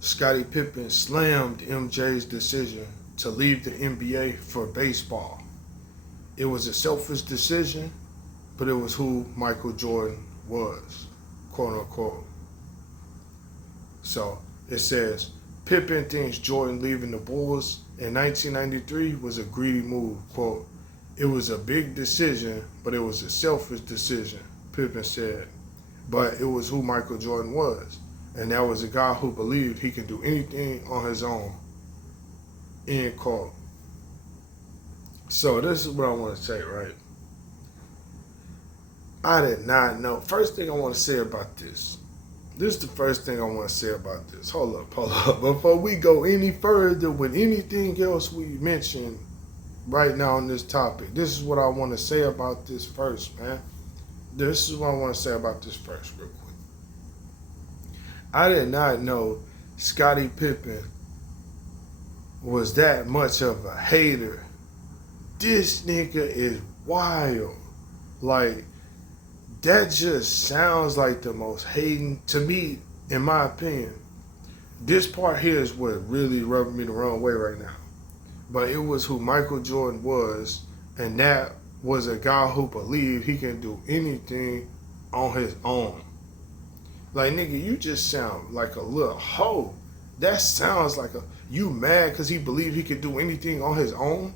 Scottie Pippen slammed MJ's decision to leave the NBA for baseball. It was a selfish decision, but it was who Michael Jordan was, quote unquote. So it says Pippen thinks Jordan leaving the Bulls in 1993 was a greedy move. Quote, it was a big decision, but it was a selfish decision, Pippen said. But it was who Michael Jordan was. And that was a guy who believed he could do anything on his own. End quote. So this is what I want to say, right? I did not know. First thing I want to say about this. This is the first thing I want to say about this. Hold up. Before we go any further with anything else we mentioned right now on this topic, this is what I want to say about this first, man. This is what I want to say about this first, real quick. I did not know Scottie Pippen was that much of a hater. This nigga is wild. Like, that just sounds like the most hating, to me, in my opinion. This part here is what really rubbed me the wrong way right now. But it was who Michael Jordan was, and that was a guy who believed he can do anything on his own. Like, nigga, you just sound like a little hoe. That sounds like you mad because he believed he could do anything on his own?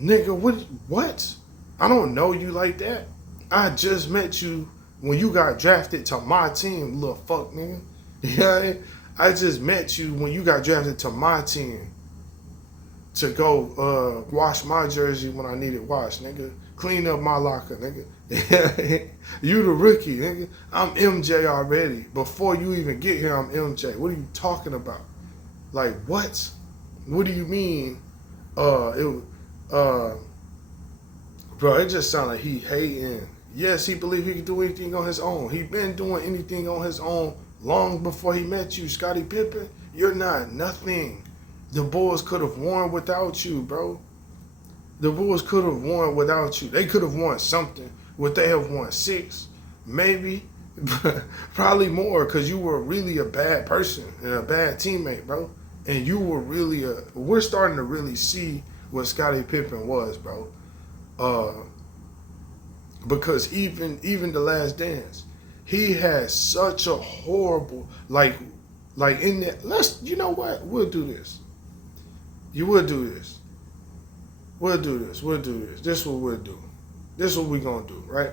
Nigga, what? I don't know you like that. I just met you when you got drafted to my team, little fuck, nigga. Yeah, I just met you when you got drafted to my team to go wash my jersey when I needed washed, nigga. Clean up my locker, nigga. You the rookie, nigga. I'm MJ already. Before you even get here, I'm MJ. What are you talking about? Like, what? What do you mean? Bro, it just sounded like he hating. Yes, he believed he could do anything on his own. He been doing anything on his own long before he met you, Scottie Pippen. You're not nothing. The Bulls could have won without you, bro. The Bulls could have won without you. They could have won something. Would they have won 6? Maybe. Probably more, because you were really a bad person and a bad teammate, bro. And you were really we're starting to really see what Scottie Pippen was, bro. Because even the Last Dance, he had such a horrible, like in that, you know what? We'll do this. You will do this. We'll do this. This is what we'll do. This is what we're going to do, right?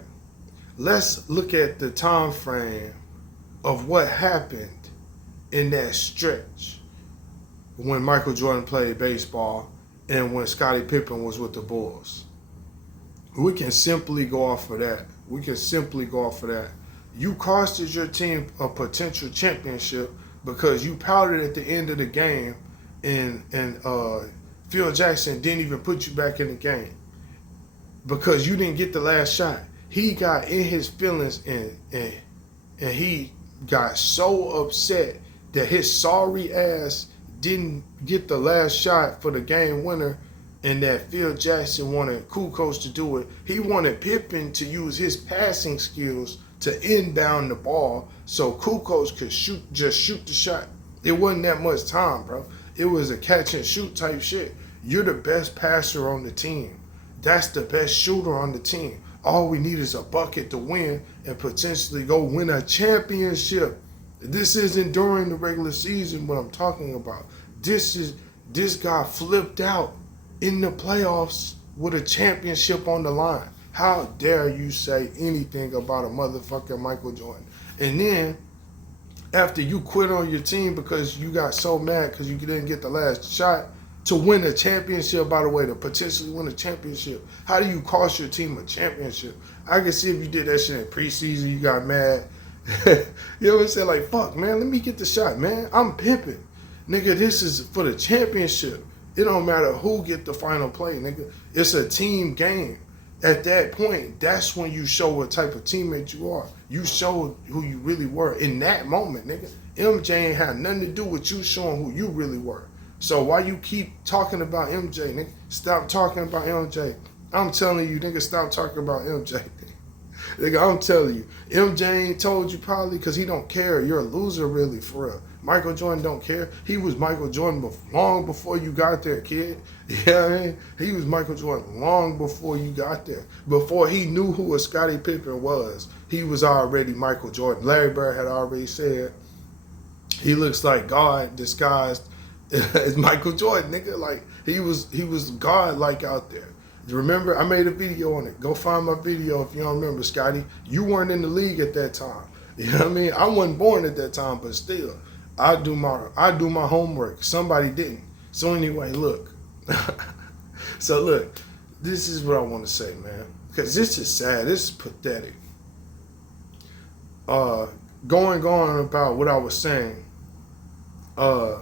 Let's look at the time frame of what happened in that stretch when Michael Jordan played baseball and when Scottie Pippen was with the Bulls. We can simply go off of that. You costed your team a potential championship because you pouted at the end of the game and Phil Jackson didn't even put you back in the game because you didn't get the last shot. He got in his feelings and he got so upset that his sorry ass didn't get the last shot for the game winner, and that Phil Jackson wanted Kukoc to do it. He wanted Pippen to use his passing skills to inbound the ball so Kukoc could just shoot the shot. It wasn't that much time, bro. It was a catch and shoot type shit. You're the best passer on the team. That's the best shooter on the team. All we need is a bucket to win and potentially go win a championship. This isn't during the regular season what I'm talking about. This guy flipped out in the playoffs with a championship on the line. How dare you say anything about a motherfucking Michael Jordan? And then after you quit on your team because you got so mad because you didn't get the last shot to win a championship, by the way, to potentially win a championship. How do you cost your team a championship? I can see if you did that shit in preseason, you got mad. You know what I'm saying? Like, fuck, man, let me get the shot, man. I'm pimping. Nigga, this is for the championship. It don't matter who get the final play, nigga. It's a team game. At that point, that's when you show what type of teammate you are. You showed who you really were in that moment, nigga. MJ ain't had nothing to do with you showing who you really were. So why you keep talking about MJ, nigga? Stop talking about MJ. I'm telling you, nigga, stop talking about MJ. Nigga, I'm telling you, MJ ain't told you probably because he don't care. You're a loser, really, for real. Michael Jordan don't care. He was Michael Jordan long before you got there, kid. Yeah, I mean, he was Michael Jordan long before you got there. Before he knew who a Scottie Pippen was, he was already Michael Jordan. Larry Bird had already said he looks like God disguised as Michael Jordan, nigga. Like he was God like out there. Remember, I made a video on it. Go find my video if you don't remember, Scotty. You weren't in the league at that time. You know what I mean? I wasn't born at that time, but still, I do my homework. Somebody didn't. So anyway, look. So look, this is what I want to say, man. Because this is sad. This is pathetic. Going on about what I was saying. The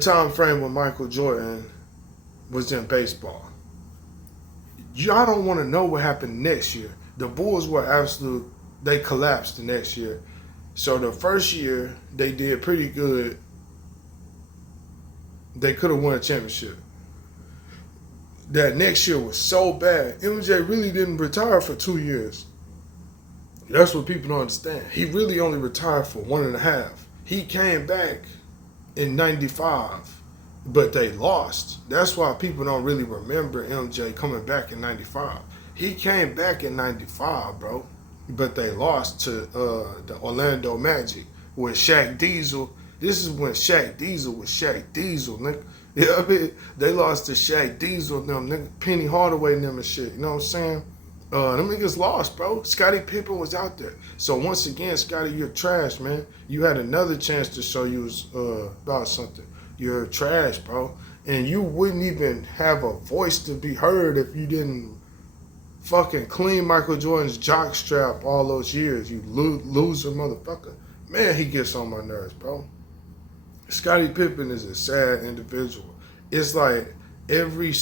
time frame when Michael Jordan was in baseball. Y'all don't want to know what happened next year. The Bulls were they collapsed the next year. So the first year, they did pretty good. They could have won a championship. That next year was so bad. MJ really didn't retire for 2 years. That's what people don't understand. He really only retired for 1.5. He came back in 95. But they lost. That's why people don't really remember MJ coming back in 95. He came back in 95, bro. But they lost to the Orlando Magic with Shaq Diesel. This is when Shaq Diesel was Shaq Diesel, nigga. You know what I mean? They lost to Shaq Diesel, them nigga, Penny Hardaway and them and shit. You know what I'm saying? Them niggas lost, bro. Scottie Pippen was out there. So once again, Scottie, you're trash, man. You had another chance to show you was about something. You're trash, bro. And you wouldn't even have a voice to be heard if you didn't fucking clean Michael Jordan's jock strap all those years. You loser motherfucker. Man, he gets on my nerves, bro. Scottie Pippen is a sad individual. It's like every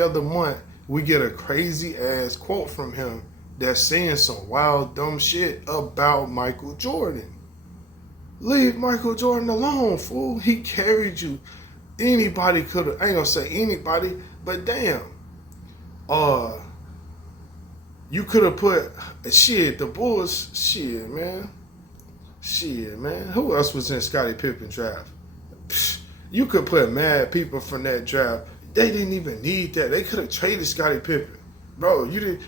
other month, we get a crazy ass quote from him that's saying some wild, dumb shit about Michael Jordan. Leave Michael Jordan alone, fool. He carried you. Anybody could have, I ain't gonna say anybody, but damn. You could have put, the Bulls, man. Who else was in Scottie Pippen draft? You could put mad people from that draft. They didn't even need that. They could have traded Scottie Pippen. Bro,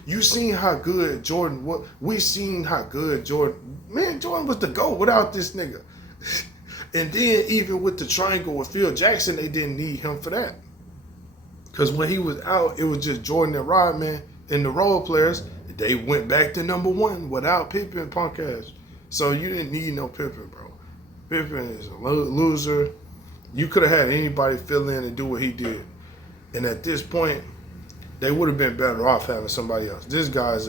you seen how good Jordan was. We seen how good Jordan. Man, Jordan was the GOAT without this nigga. And then even with the triangle with Phil Jackson, they didn't need him for that. Because when he was out, it was just Jordan and Rodman and the role players. They went back to #1 without Pippen, punk ass. So you didn't need no Pippen, bro. Pippen is a loser. You could have had anybody fill in and do what he did. And at this point, they would have been better off having somebody else. This guy's